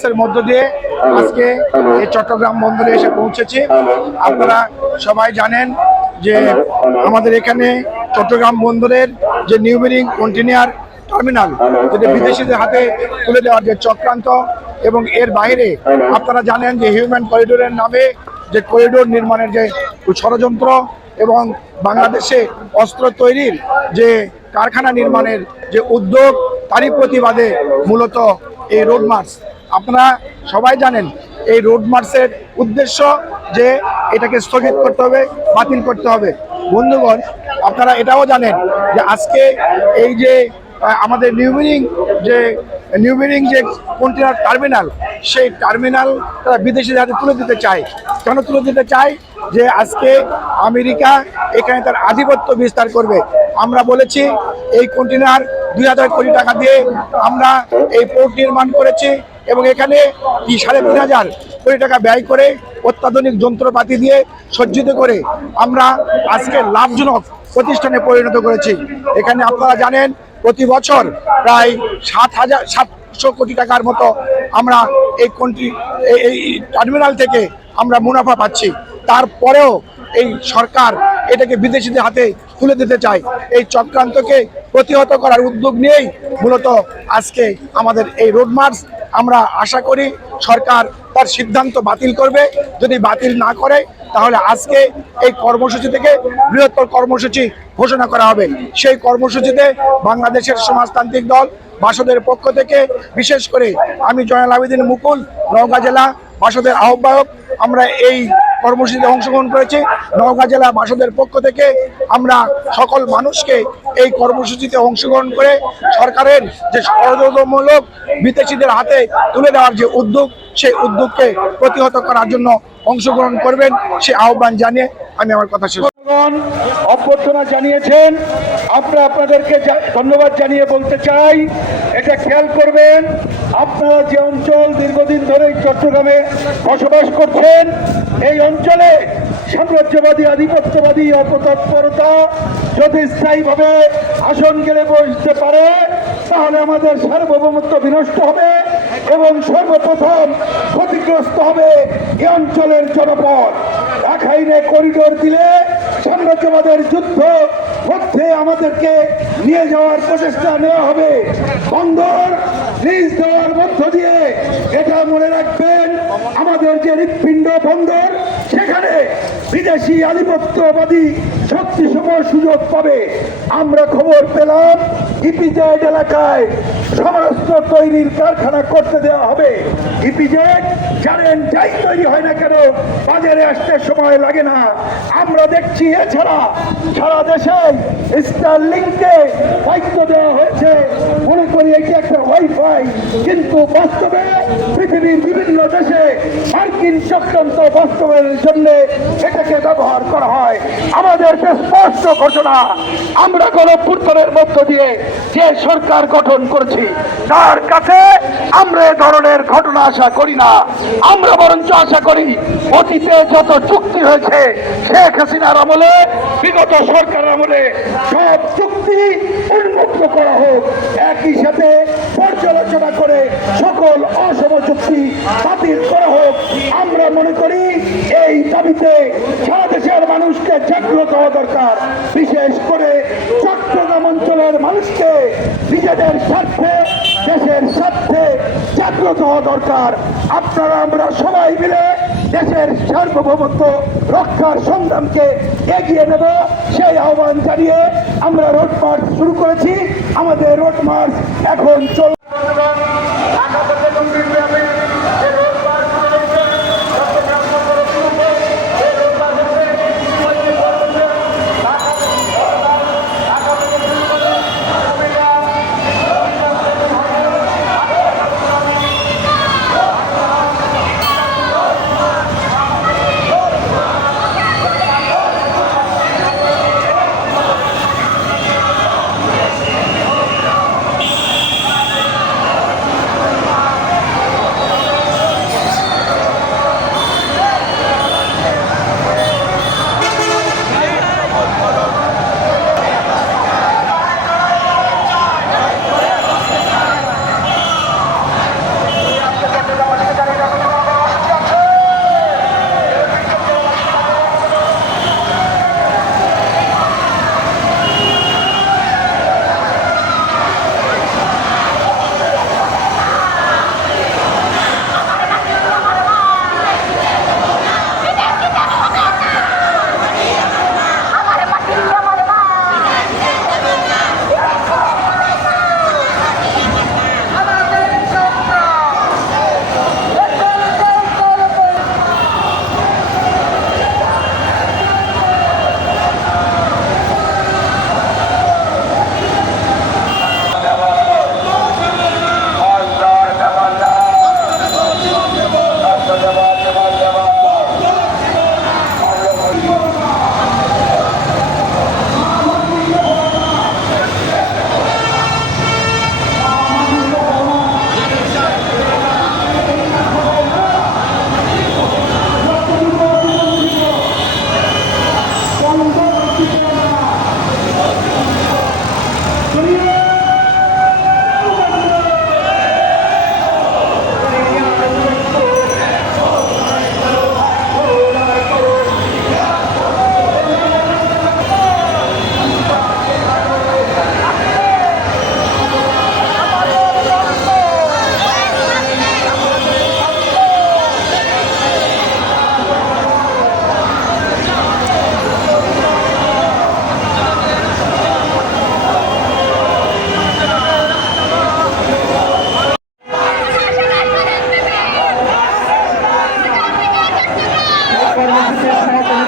এর মধ্য দিয়ে আজকে এই চট্টগ্রাম বন্দরে এসে পৌঁছেছি। আপনারা সবাই জানেন যে আমাদের এখানে চট্টগ্রাম বন্দরের যে নিউ মেরিন কন্টেইনার টার্মিনাল, যেটা বিদেশিদের হাতে তুলে দেওয়ার যে চক্রান্ত, এবং এর বাইরে আপনারা জানেন যে হিউম্যান করিডোরের নামে যে করিডোর নির্মাণের যে ষড়যন্ত্র এবং বাংলাদেশে অস্ত্র তৈরির যে কারখানা নির্মাণের যে উদ্যোগ, তারই প্রতিবাদে মূলত এই রোড মার্চ। আপনারা সবাই জানেন এই রোড মার্চের উদ্দেশ্য যে এটাকে স্থগিত করতে হবে, বাতিল করতে হবে। বন্ধুগণ, আপনারা এটাও জানেন যে আজকে এই যে আমাদের নিউ মেরিন যে কন্টেইনার টার্মিনাল, সেই টার্মিনাল তারা বিদেশিদের হাতে তুলে দিতে চায়। কেন তুলে দিতে চায়? যে আজকে আমেরিকা এখানে তার আধিপত্য বিস্তার করবে। আমরা বলেছি এই কন্টেইনার 2000 কোটি টাকা দিয়ে আমরা এই পোর্ট নির্মাণ করেছি, এবং এখানে 3,500 কোটি টাকা ব্যয় করে অত্যাধুনিক যন্ত্রপাতি দিয়ে সজ্জিত করে আমরা আজকে লাভজনক প্রতিষ্ঠানে পরিণত করেছি। এখানে আপনারা জানেন প্রতি বছর প্রায় 7,700 কোটি টাকার মতো আমরা এই টার্মিনাল থেকে আমরা মুনাফা পাচ্ছি। তারপরেও এই সরকার এটাকে বিদেশিদের হাতে তুলে দিতে চায়। এই চক্রান্তকে প্রতিহত করার উদ্যোগ নিয়েই মূলত আজকে আমাদের এই রোড মার্চ। আমরা আশা করি সরকার তার সিদ্ধান্ত বাতিল করবে। যদি বাতিল না করে তাহলে আজকে এই কর্মসূচি থেকে বৃহত্তর কর্মসূচি ঘোষণা করা হবে। সেই কর্মসূচিতে বাংলাদেশের সমাজতান্ত্রিক দল বাসদের পক্ষ থেকে, বিশেষ করে আমি জয়নাল আবেদিন মুকুল, নওগাঁ জেলা বাসদের আহ্বায়ক, আমরা এই কর্মসূচিতে অংশগ্রহণ করেছি। নওগাঁ জেলা বাসদের পক্ষ থেকে আমরা সকল মানুষকে এই কর্মসূচিতে অংশগ্রহণ করে সরকারের যে ষড়যন্ত্রমূলক বিদেশিদের হাতে তুলে দেওয়ার যে উদ্যোগ, সেই উদ্যোগকে প্রতিহত করার জন্য অংশগ্রহণ করবেন সে আহ্বান জানিয়ে আমি আমার কথা শেষ। অভ্যর্থনা জানিয়েছেন, আমরা আপনাদেরকে ধন্যবাদ জানিয়ে বলতে চাই, এটা খেয়াল করবেন, আপনারা যে অঞ্চল দীর্ঘদিন ধরে চট্টগ্রামে বসবাস করছেন, এই অঞ্চলে সাম্রাজ্যবাদী আধিপত্যবাদী অপতৎপরতা যদি স্থায়ীভাবে আসন গেড়ে বসতে পারে তাহলে আমাদের সার্বভৌমত্ব বিনষ্ট হবে এবং সর্বপ্রথম ক্ষতিগ্রস্ত হবে এ অঞ্চলের জনপদ। রাখাইনে করিডোর দিলে সাম্রাজ্যবাদের যুদ্ধ মধ্যে আমাদেরকে নিয়ে যাওয়ার প্রচেষ্টা নেওয়া হবে। বন্দর লিজ দেওয়ার মধ্য দিয়ে এটা মনে রাখবেন, আমাদের যে হৃৎপিণ্ড বন্দর, সেখানে বিদেশি আধিপত্যবাদী শক্তিসমূহ সুযোগ পাবে। আমরা খবর পেলাম ইপিজেড এলাকায় সমরাস্ত্র তৈরির কারখানা করতে দেওয়া হবে। ইপিজেড জানেন যাই তৈরি হয় না কেন বাজারে আসতে সময় লাগে না। আমরা দেখছি এছাড়া সারা দেশে স্টারলিংকে দায়িত্ব দেওয়া হয়েছে, মনে করি এটি একটা ওয়াইফাই, কিন্তু বাস্তবে পৃথিবীর বিভিন্ন দেশে মার্কিন চক্রান্ত বাস্তবায়নের জন্য এটাকে ব্যবহার করা হয়। আমাদেরকে স্পষ্ট ঘোষণা, আমরা গণঅভ্যুত্থানের মধ্য দিয়ে যে সরকার গঠন করেছি তার কাছে আমরা এ ধরনের ঘটনা আশা করি না। আমরা বরঞ্চ আশা করি অতীতে যত চুক্তি হয়েছে শেখ হাসিনার আমলে, বিগত সরকার আমলে, সব চুক্তি উন্মুক্ত করা হোক। একই সাথে পর্যালোচনা করে সকল অসম চুক্তি বাতিল করা হোক। আমরা মনে করি এই দাবিতে সারা দেশের মানুষকে জাগ্রত হওয়া দরকার। বিশেষ করে চট্টগ্রাম অঞ্চলের মানুষকে নিজেদের স্বার্থে, দেশের স্বার্থে জাগ্রত হওয়া দরকার। আপনারা আমরা সবাই মিলে দেশের সার্বভৌমত্ব রক্ষার সংগ্রামকে এগিয়ে নেব, সেই আহ্বান জানিয়ে আমরা রোড মার্চ শুরু করেছি। আমাদের রোড মার্চ এখন চলবে।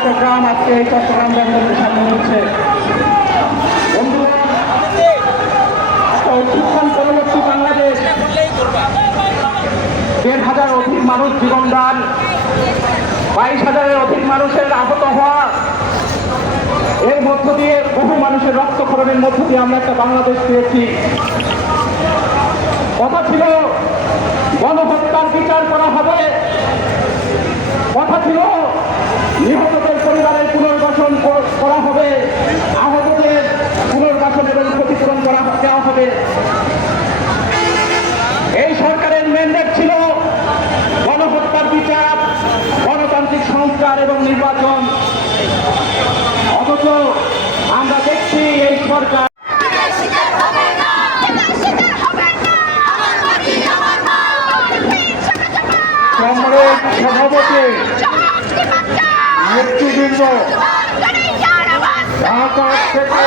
চট্টগ্রাম আজকে এই চট্টগ্রাম বন্দরের সামনে হচ্ছে। বন্ধুরা, একটা অভ্যুত্থান পরবর্তী বাংলাদেশ, ১,৫০০ অধিক মানুষ জীবনদান, ২২,০০০-এর অধিক মানুষের আহত হওয়া, এর মধ্য দিয়ে বহু মানুষের রক্তক্ষরণের মধ্য দিয়ে আমরা একটা বাংলাদেশ পেয়েছি। কথা ছিল গণহত্যার বিচার করা হবে, কথা ছিল নিহতদের পরিবারের পুনর্বাসন করা হবে, আহতদের পুনর্বাসন এবং ক্ষতিপূরণ দেওয়া হবে। এই সরকারের ম্যান্ডেট ছিল গণহত্যার বিচার, গণতান্ত্রিক সংস্কার এবং নির্বাচন। অথচ আমরা দেখছি এই সরকার কংগ্রেস সভাপতি নেতৃবৃন্দ ঢাকা থেকে